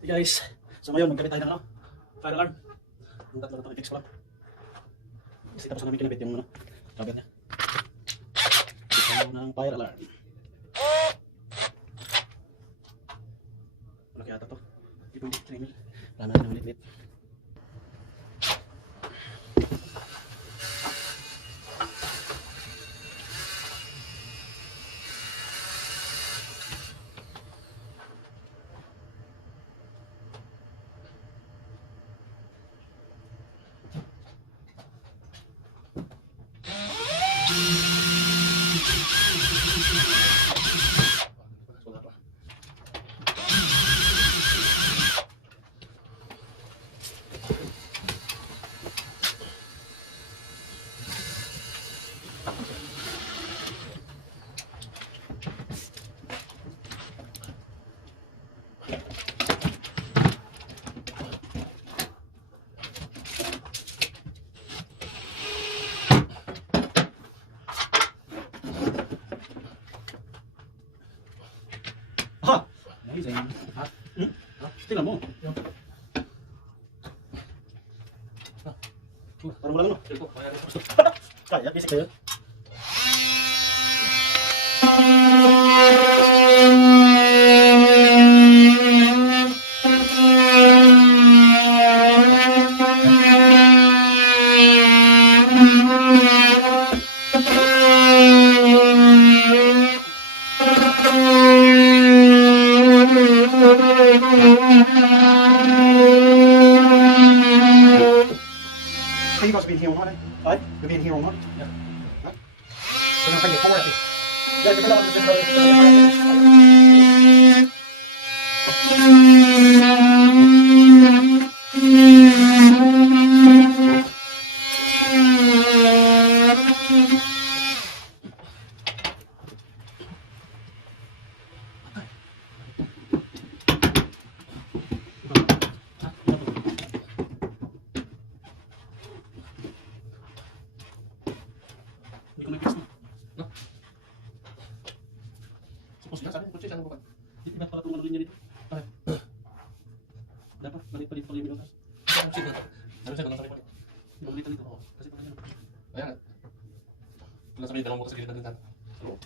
Hey guys, so ngayon magkabit tayo ng fire alarm. Yung tatlo na ito, i-fix ko lang. Kasi tapos na namin kinabit yung cover niya. Fix ko ng fire alarm. Malaki ata to. 3 mil. Wala na ulit-ulit. Ha! Amazing. Ha? Ha? Tingnan mo. Parang wala lang, no? Kaya, basic na yun. Think about being here on right? You're being here on right? Yeah. Right? So I'm going to bring it forward. Yeah, because I'm hindi ko nag-guess na. No? Suppose ka, sabi ko, siya bukan. Hindi ba pala itong ano niya dito? Bakit? Dapat, palit-palit pala yung minutas. Ano siya dito? Ano siya? Ano sa likod? Pagalitan dito, oo. Kasi pala yan. Ayan. Wala sa may dalawang bukas sa gilid natin. So,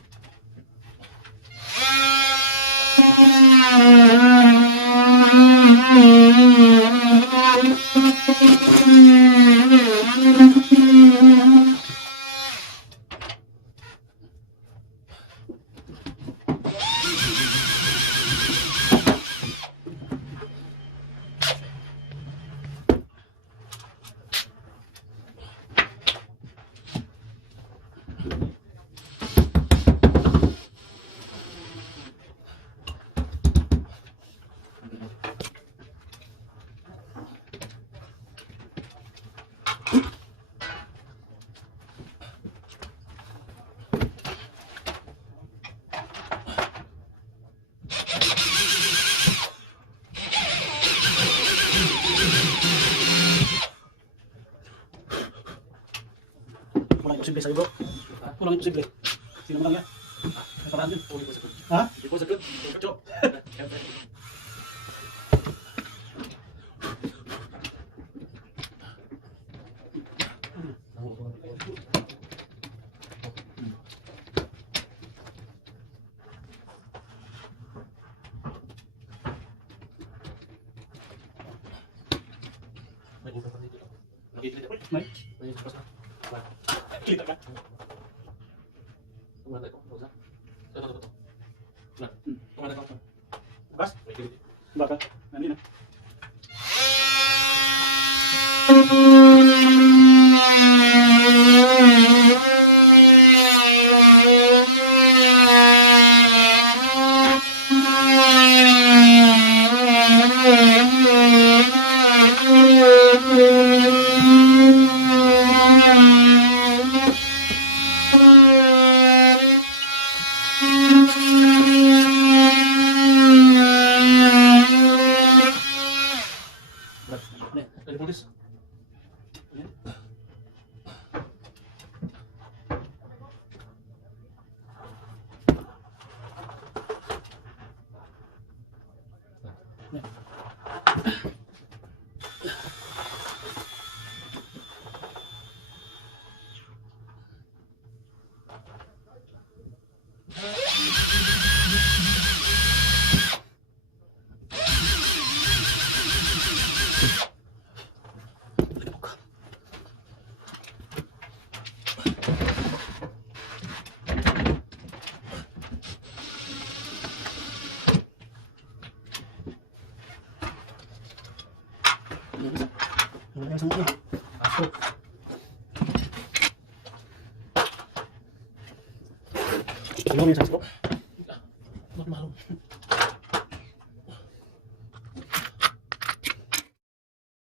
Walang imposible sa'yo, bro. Walang imposible. Sino mo lang yan? May paraan yun. hindi po sa good. Ha? Hindi po sa good. Chop. May ulo pa dito. Nakikita ko. May? May ulo pa sa. Kita ka? Tumanda ko. Rosa. Ito. Na. Tumanda ko. Bas? May gilid. Baka? Ano yun? Pwede po this. Ano yung sama niya? Aso. Ano yung sa aso? Wala. Wala mahalo.